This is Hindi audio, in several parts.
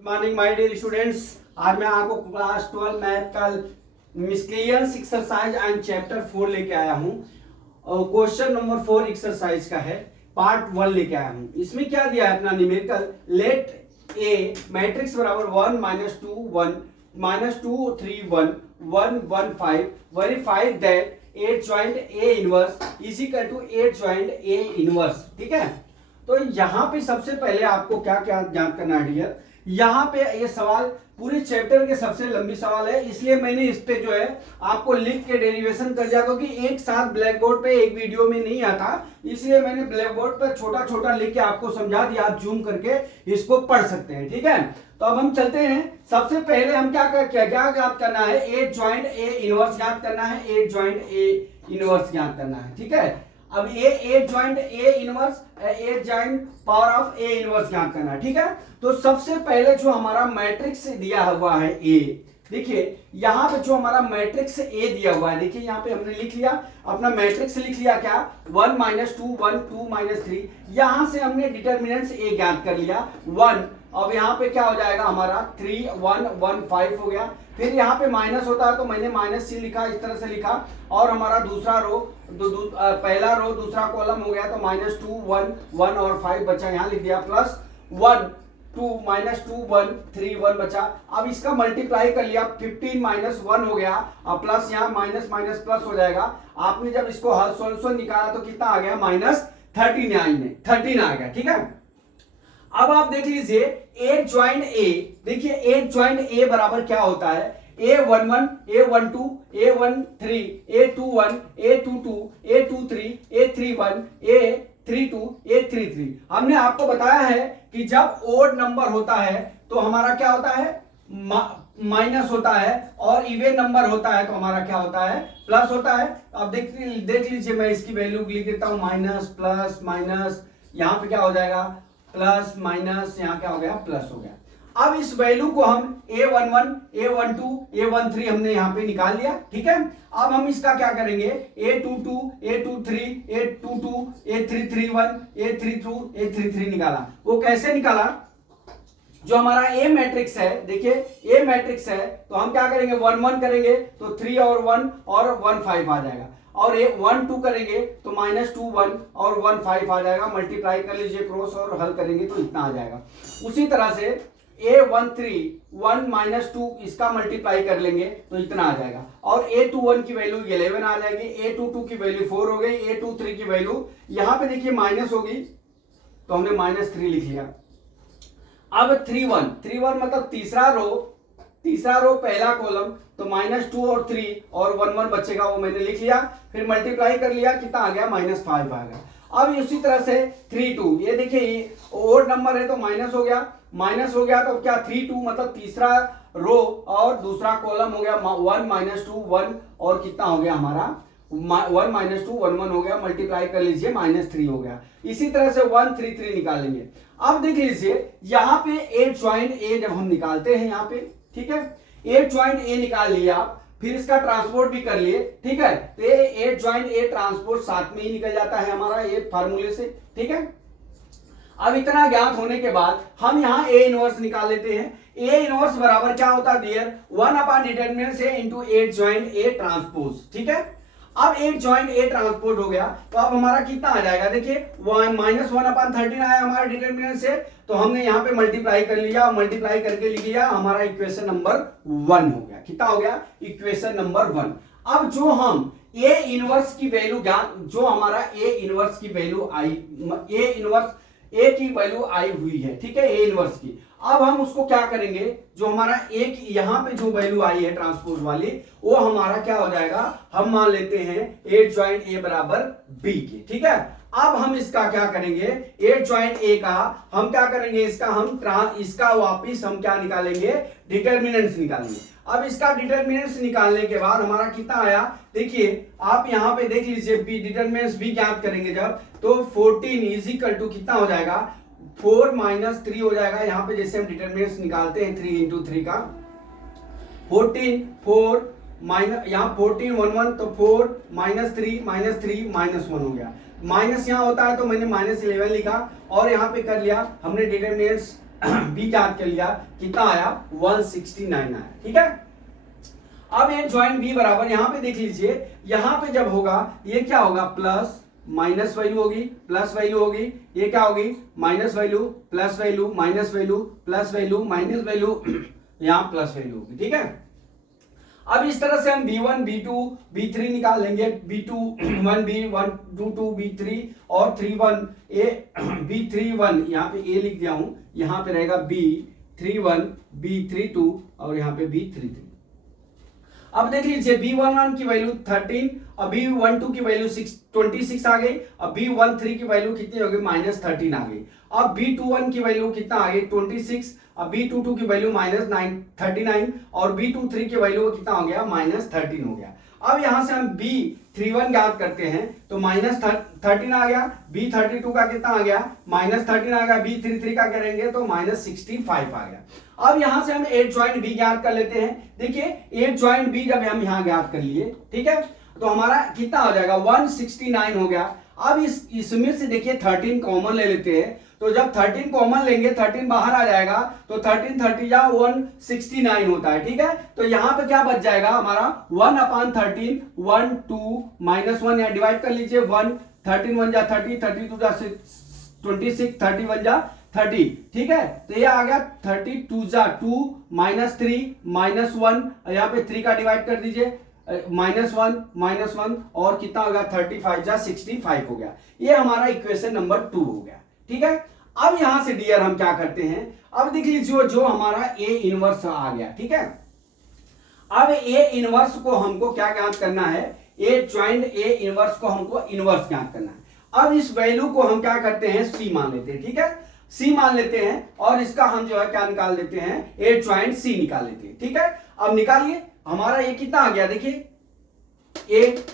Good morning my dear students. आज मैं आपको क्लास 12 मैथ का मिसलेनियस एक्सरसाइज एंड चैप्टर 4 लेके आया हूँ और क्वेश्चन नंबर 4 एक्सरसाइज का है, पार्ट 1 लेके आया हूँ। इसमें क्या दिया है अपना न्यूमेरिकल, लेट ए मैट्रिक्स बराबर 1 -2 1 -2 3 1 1 1 5 verify that 8 joint A inverse is equal to 8 joint A inverse. ठीक है, तो यहाँ पे सबसे पहले आपको क्या क्या ज्ञात करना है डियर। यहाँ पे ये सवाल पूरे चैप्टर के सबसे लंबी सवाल है, इसलिए मैंने इस पे जो है आपको लिख के डेरिवेशन कर दिया, क्योंकि एक साथ ब्लैक बोर्ड पे एक वीडियो में नहीं आता, इसलिए मैंने ब्लैक बोर्ड पे छोटा छोटा लिख के आपको समझा दिया। आप जूम करके इसको पढ़ सकते हैं। ठीक है, तो अब हम चलते हैं। सबसे पहले हम क्या ज्ञात करना है, 8 ज्वाइंट ए इनवर्स ज्ञात करना है। 8 ज्वाइंट ए इनवर्स ज्ञात करना है। ठीक है, अब ए 8 joint A inverse 8 joint power of A inverse ज्ञात करना है। ठीक है, तो सबसे पहले जो हमारा मैट्रिक्स दिया हुआ है ए, देखिए यहां पे जो हमारा मैट्रिक्स ए दिया हुआ है, देखिए यहां पे हमने लिख लिया अपना मैट्रिक्स, लिख लिया क्या 1 -2 1 2 -3। यहां से हमने डिटरमिनेंट्स ए ज्ञात कर लिया 1। अब यहाँ पे क्या हो जाएगा हमारा 3 1 1 5 हो गया। फिर यहाँ पे माइनस होता है तो मैंने माइनस सी लिखा, इस तरह से लिखा। और हमारा दूसरा रो पहला रो दूसरा कॉलम हो गया, तो -2 1 1 और 5 बचा, यहाँ लिख दिया प्लस 1 2 -2 1 3 1 बचा। अब इसका मल्टीप्लाई कर लिया, 15 -1 हो गया, अब प्लस यहाँ माइनस माइनस प्लस हो जाएगा। आपने जब इसको हल सोल्यूशन निकाला तो कितना आ गया -13 आ गया। ठीक है, अब आप देख लीजिए 8 ज्वाइंट ए, देखिए 8 ज्वाइंट ए बराबर क्या होता है, A11 A12 A13 A21 A22 A23 A31 A32 A33। हमने आपको बताया है कि जब ओड नंबर होता है तो हमारा क्या होता है, माइनस होता है, और इवन नंबर होता है तो हमारा क्या होता है, प्लस होता है। अब देख लीजिए, मैं इसकी वैल्यू लिख देता हूं, माइनस प्लस माइनस, यहां पे क्या हो जाएगा प्लस माइनस, यहां क्या हो गया प्लस हो गया। अब इस वैल्यू को हम A11 A12 A13 हमने यहां पे निकाल लिया। ठीक है, अब हम इसका क्या करेंगे, A22 A23 A22 A331 A32 A33 निकाला। वो कैसे निकाला, जो हमारा ए मैट्रिक्स है, देखिए ए मैट्रिक्स है तो हम क्या करेंगे 1 1 करेंगे तो 3 और 1 और 1 5 आ जाएगा, और ये 1 2 करेंगे तो -2 1 और 1 5 आ जाएगा। मल्टीप्लाई कर लीजिए क्रॉस और हल करेंगे तो इतना आ जाएगा। उसी तरह से A13 1 -2 इसका मल्टीप्लाई कर लेंगे तो इतना आ जाएगा, और A21 की वैल्यू 11 आ जाएगी, A22 की वैल्यू 4 हो गई, A23 की वैल्यू यहां पे देखिए माइनस होगी तो हमने -3 लिख लिया। अब 3 1 मतलब तीसरा रो पहला कॉलम, तो -2 और 3 और 1 1 बचेगा, वो मैंने लिख लिया। फिर मल्टीप्लाई कर लिया, कितना आ गया -5 आ गया। अब इसी तरह से 3 2, ये देखिए ये ओड नंबर है तो माइनस हो गया तो क्या 3 2 मतलब तीसरा रो और दूसरा कॉलम हो गया 1 -2 1, और कितना हो गया हमारा 1 -2 1 1 हो गया, मल्टीप्लाई कर लीजिए -3 हो गया। इसी तरह से 1 3 3 निकालेंगे। अब देख लीजिए यहाँ पे 8 ज्वाइंट ए जब हम निकालते हैं यहाँ पे, ठीक है 8 ज्वाइंट ए निकाल लिया, फिर इसका ट्रांसपोर्ट भी कर लिए। ठीक है, तो ये 8 ज्वाइंट ए ट्रांसपोर्ट साथ में ही निकल जाता है हमारा ये फार्मूले से। ठीक है, अब इतना ज्ञात होने के बाद हम यहाँ ए इनवर्स निकाल लेते हैं। ए इनवर्स बराबर क्या होता है डियर, 1/डिटरमिनेंट से इंटू 8 ज्वाइंट ए ट्रांसपोज। ठीक है, अब 8 ज्वाइंट ए ट्रांसपोर्ट हो गया तो अब हमारा कितना आ जाएगा, देखिए -1/13 आया हमारा डिटरमिनेंट से, तो हमने यहाँ पे मल्टीप्लाई कर लिया, मल्टीप्लाई करके लिख लिया, हमारा इक्वेशन नंबर 1 हो गया। कितना हो गया, इक्वेशन नंबर 1। अब जो हम ए इनवर्स की वैल्यू जो हमारा ए इनवर्स की वैल्यू आई, ए की वैल्यू आई हुई है, ठीक है, ए इनवर्स की। अब हम उसको क्या करेंगे, जो हमारा एक यहां पे जो वैल्यू आई है ट्रांसपोज वाली, वो हमारा क्या हो जाएगा, हम मान लेते हैं 8 ज्वाइंट ए बराबर बी के। ठीक है, अब हम इसका क्या करेंगे, 8 ज्वाइंट ए का हम क्या करेंगे, इसका वापिस हम क्या निकालेंगे, डिटरमिनेंट्स निकालेंगे। अब इसका डिटरमिनेंट्स निकालने के बाद हमारा कितना आया, देखिए आप यहां पे देख लीजिए, बी डिटरमिनेंट्स भी ज्ञात करेंगे जब, तो 14 इज इक्वल टू कितना हो जाएगा, 4 -3 हो जाएगा। यहां पे जैसे हम डिटरमिनेंट्स निकालते हैं 3 × 3 का, 14 4 माइनस, यहाँ 14 1 1 तो 4 -3 -3 -1 हो गया। माइनस यहाँ होता है तो मैंने -11 लिखा, और यहाँ पे कर लिया हमने डिटरमिनेंट्स बी ज्ञात कर लिया, कितना आया 169 आया। ठीक है, अब ए ज्वाइंट बी बराबर यहां पे देख लीजिए, यहां पे जब होगा ये क्या होगा, प्लस माइनस वैल्यू होगी, प्लस वैल्यू होगी, ये क्या होगी minus value, plus value, minus value, plus value, minus value, यहां प्लस वैल्यू होगी। ठीक है, अब इस तरह से हम b1 b2 b3 निकाल लेंगे, b2 1 b1 2 2 b3 और 3 1 a b31, यहाँ पे a लिख दिया हूं, यहाँ पे रहेगा b31 b32 और यहाँ पे b33। अब देख लीजिए b11 की वैल्यू 13 और b12 की वैल्यू 26 आ गई, अब b13 की वैल्यू कितनी हो गई -13 आ गई। अब b21 की वैल्यू कितना आ गई 26, अब b22 की वैल्यू -39 और b23 की वैल्यू कितना हो गया -13 हो गया। अब यहां से हम b31 ज्ञात करते हैं तो -13 आ गया, b32 का कितना आ गया -13 आ गया, b33 का करेंगे तो -65 आ गया। अब यहां से हम ए ज्वाइंट बी ज्ञात कर लेते हैं। देखिए ए ज्वाइंट बी जब हम यहां ज्ञात कर लिए, ठीक है, तो हमारा कितना हो जाएगा 169 हो गया। अब इसमें से देखिए 13 कॉमन ले लेते हैं, तो जब 13 कॉमन लेंगे 13 बाहर आ जाएगा तो 13 30 या 169 होता है। ठीक है, तो यहां पे क्या बच जाएगा हमारा 1/13 1 2 -1 या डिवाइड कर लीजिए, 1 13 1 जा 30 32 जा 26 31 जा 30। ठीक है, तो ये आ गया 32 जा 2 -3 -1, यहाँ पे 3 का डिवाइड कर दीजिए, -1 और कितना हो गया 35 जा 65 हो गया। ये हमारा इक्वेशन नंबर 2 हो गया। ठीक है, अब यहां से डियर हम क्या करते हैं, अब देख लीजिए जो हमारा ए इनवर्स आ गया। ठीक है, अब ए इनवर्स को हमको क्या ज्ञात करना है, ए ज्वाइंट ए इनवर्स को हमको इनवर्स ज्ञात करना है। अब इस वैल्यू को हम क्या करते हैं सी मान लेते हैं। ठीक है, सी मान लेते हैं और इसका हम जो है क्या निकाल देते हैं, ए ज्वाइंट सी निकाल लेते हैं। ठीक है, अब निकालिए, हमारा ये कितना आ गया, देखिए ए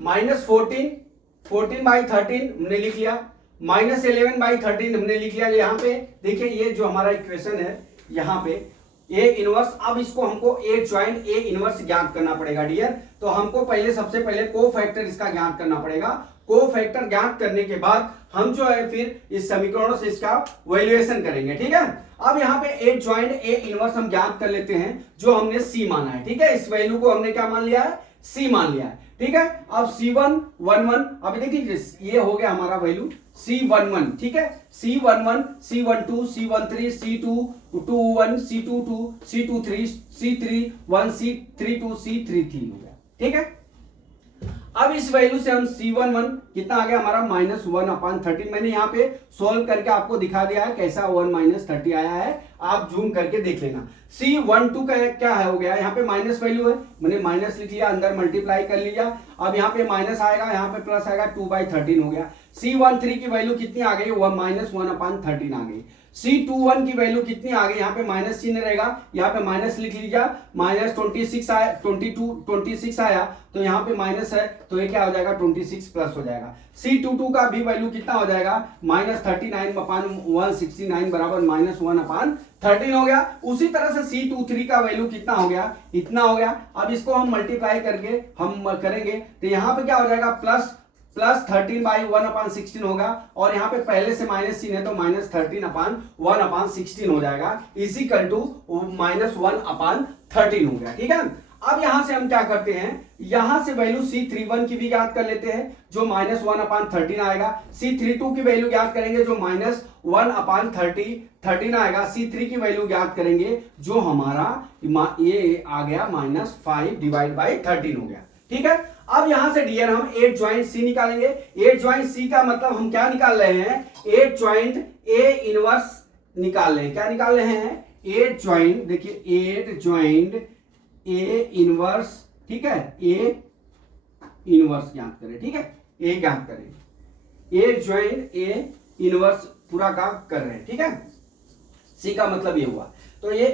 -14/13 हमने लिख लिया, -11/13 हमने लिख लिया। यहाँ पे देखिए ये जो हमारा इक्वेशन है यहाँ पे ए इनवर्स, अब इसको हमको ए ज्वाइंट ए इनवर्स ज्ञात करना पड़ेगा डियर। तो हमको सबसे पहले कोफैक्टर इसका ज्ञात करना पड़ेगा। कोफैक्टर ज्ञात करने के बाद हम जो है फिर इस समीकरणों से इसका वैल्यूएशन करेंगे। ठीक है, अब यहाँ पे ए ज्वाइंट ए इनवर्स हम ज्ञात कर लेते हैं जो हमने सी माना है। ठीक है, इस वैल्यू को हमने क्या मान लिया है, सी मान लिया है। ठीक है, अब C1 11, अब देखिए ये हो गया हमारा वैल्यू C11। ठीक है, C11 C12 C13 C21 C22 C23 C31 C32 C33 हो गया। ठीक है, अब इस वैल्यू से हम C11 कितना आ गया हमारा -1/13। मैंने यहाँ पे सोल्व करके आपको दिखा दिया है कैसा 1 - 30 आया है, आप जूम करके देख लेना। C12 का क्या है हो गया, यहाँ पे माइनस वैल्यू है, मैंने माइनस लिख लिया, अंदर मल्टीप्लाई कर लिया। अब यहाँ पे माइनस आएगा, यहाँ पे प्लस आएगा, 2/13 हो गया। C13 की वैल्यू कितनी आ गई, -1/13 आ गई। C21 की वैल्यू कितनी आ गई, यहाँ पे माइनस चिन्ह रहेगा, यहाँ पे माइनस लिख लीजिए, -26 आया, 26 आया तो यहाँ पे माइनस है तो ये क्या हो जाएगा 26 प्लस हो जाएगा। C22 का भी वैल्यू कितना हो जाएगा -39/169 बराबर -1/13 हो गया। उसी तरह से C23 का वैल्यू कितना हो गया, इतना हो गया। अब इसको हम मल्टीप्लाई करके हम करेंगे तो यहाँ पे क्या हो जाएगा प्लस 13/1/16 होगा और यहाँ पे पहले से माइनस चिन्ह है तो -13/1/16 हो जाएगा, इक्वल टू -1/13 हो गया। ठीक है, अब यहां से हम क्या करते हैं, यहां से वैल्यू C31 की भी ज्ञात कर लेते हैं जो -1/13 आएगा। C32 की वैल्यू ज्ञात करेंगे जो -1/13 आएगा। C3 की वैल्यू ज्ञात करेंगे जो हमारा ये आ गया -5/13 हो गया। ठीक है, अब यहां से डियर हम ए ज्वाइंट सी निकालेंगे। ए ज्वाइंट सी का मतलब हम क्या निकाल रहे हैं, ए ज्वाइंट ए इनवर्स निकाल रहे हैं। क्या निकाल रहे हैं, ए ज्वाइंट, देखिए ए ज्वाइंट ए इनवर्स। ठीक है, ए इनवर्स ज्ञात करें। ठीक है, ए ज्ञात करें, ए ज्वाइंट ए इनवर्स पूरा का कर रहे हैं। ठीक है, सी का मतलब ये हुआ, तो ये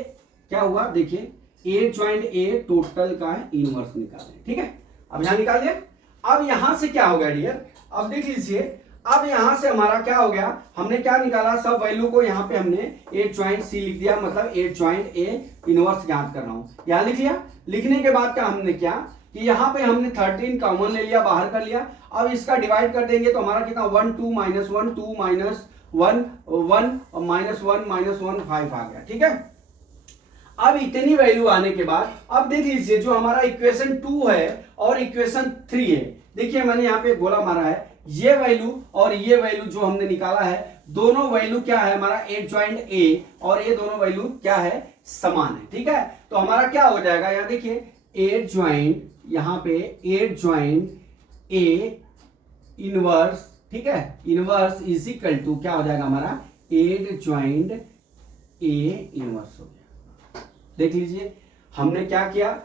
क्या हुआ देखिए ए ज्वाइंट ए टोटल का इनवर्स निकाल रहे हैं। ठीक है, अब यहां निकाल दिया। अब यहां से क्या हो गया डियर, अब देख लीजिए, अब यहां से हमारा क्या हो गया, हमने क्या निकाला, सब वैल्यू को यहां पे हमने ए ज्वाइंट सी लिख दिया, मतलब ए ज्वाइंट ए इनवर्स ज्ञात कर रहा हूं। यहां लिख लिया, लिखने के बाद क्या हमने किया कि यहां पे हमने 13 कॉमन ले लिया, बाहर कर लिया। अब इसका डिवाइड कर देंगे तो हमारा कितना 1 2 -1 2 1 1 माइनस 1 माइनस 1 5 आ गया। ठीक है, अब इतनी वैल्यू आने के बाद अब देख लीजिए जो हमारा इक्वेशन 2 है और इक्वेशन 3 है, देखिए मैंने यहाँ पे गोला मारा है, ये वैल्यू और ये वैल्यू जो हमने निकाला है दोनों वैल्यू क्या है हमारा एट ज्वाइंट ए, और ये दोनों वैल्यू क्या है समान है। ठीक है, तो हमारा क्या हो जाएगा, यहाँ देखिए एट ज्वाइंट, यहाँ पे एट ज्वाइंट ए इनवर्स, ठीक है, इनवर्स इज इक्वल टू क्या हो जाएगा हमारा एट ज्वाइंट ए इनवर्स हो गया। देख लीजिए हमने क्या किया,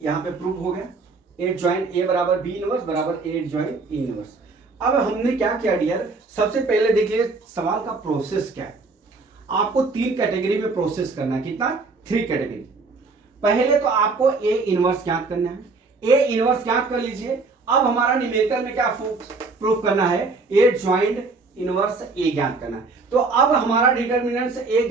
यहाँ पे प्रूफ हो गया एट ज्वाइंट ए बराबर बी इनवर्स बराबर एट ज्वाइंट ए इनवर्स। अब हमने क्या किया डियर, सबसे पहले देखिए सवाल का प्रोसेस क्या है, आपको 3 कैटेगरी में प्रोसेस करना है, कितना 3 कैटेगरी। पहले तो आपको ए इनवर्स ज्ञात करना है, ए इनवर्स ज्ञात कर लीजिए। अब हमारा न्यूमेरिकल में क्या प्रूफ करना है, ए ज्वाइंट इनवर्स ए ज्ञात करना है। तो अब हमारा डिटर्मिनेंट्स ए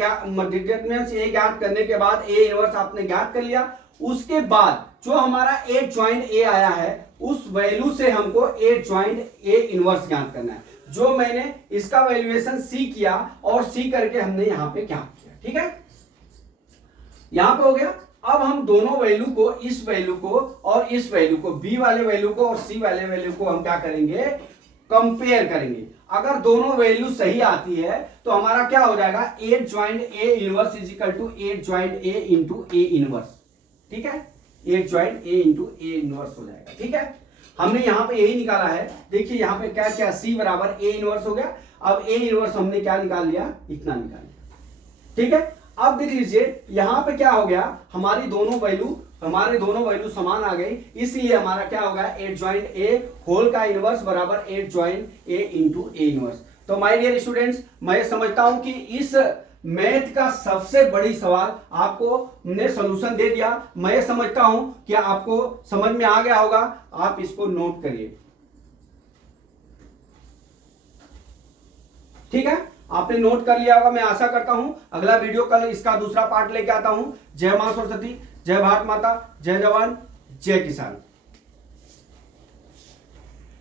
ज्ञात करने के बाद ए इनवर्स आपने ज्ञात कर लिया, उसके बाद जो हमारा ए ज्वाइंट ए आया है उस वैल्यू से हमको ए ज्वाइंट ए इनवर्स ज्ञात करना है, जो मैंने इसका वैल्यूएशन सी किया और सी करके हमने यहां पे ज्ञात किया। ठीक है, यहां पे हो गया। अब हम दोनों वैल्यू को, इस वैल्यू को और इस वैल्यू को, बी वाले वैल्यू को और सी वाले वैल्यू को हम क्या करेंगे, कंपेयर करेंगे। अगर दोनों वैल्यू सही आती है तो हमारा क्या हो जाएगा, adjoint A inverse is equal to adjoint A into A inverse. ठीक है, adjoint A into A inverse हो जाएगा। ठीक है, हमने यहां पे यही निकाला है, देखिए यहां पे क्या क्या सी बराबर ए इनवर्स हो गया। अब ए इनवर्स हमने क्या निकाल लिया, इतना निकाल लिया। ठीक है, अब देख लीजिए यहां पे क्या हो गया, हमारे दोनों वैल्यू समान आ गई, इसलिए हमारा क्या होगा एट ज्वाइंट ए होल का इनवर्स बराबर adjoint A into A inverse. तो माय डियर स्टूडेंट्स, मैं समझता हूं कि इस मैथ का सबसे बड़ी सवाल आपको ने सॉल्यूशन दे दिया। मैं समझता हूं कि आपको समझ में आ गया होगा, आप इसको नोट करिए। ठीक है, आपने नोट कर लिया होगा, मैं आशा करता हूं। अगला वीडियो कल इसका दूसरा पार्ट लेके आता हूं। जय मां सरस्वती, जय भारत माता, जय जवान, जय किसान।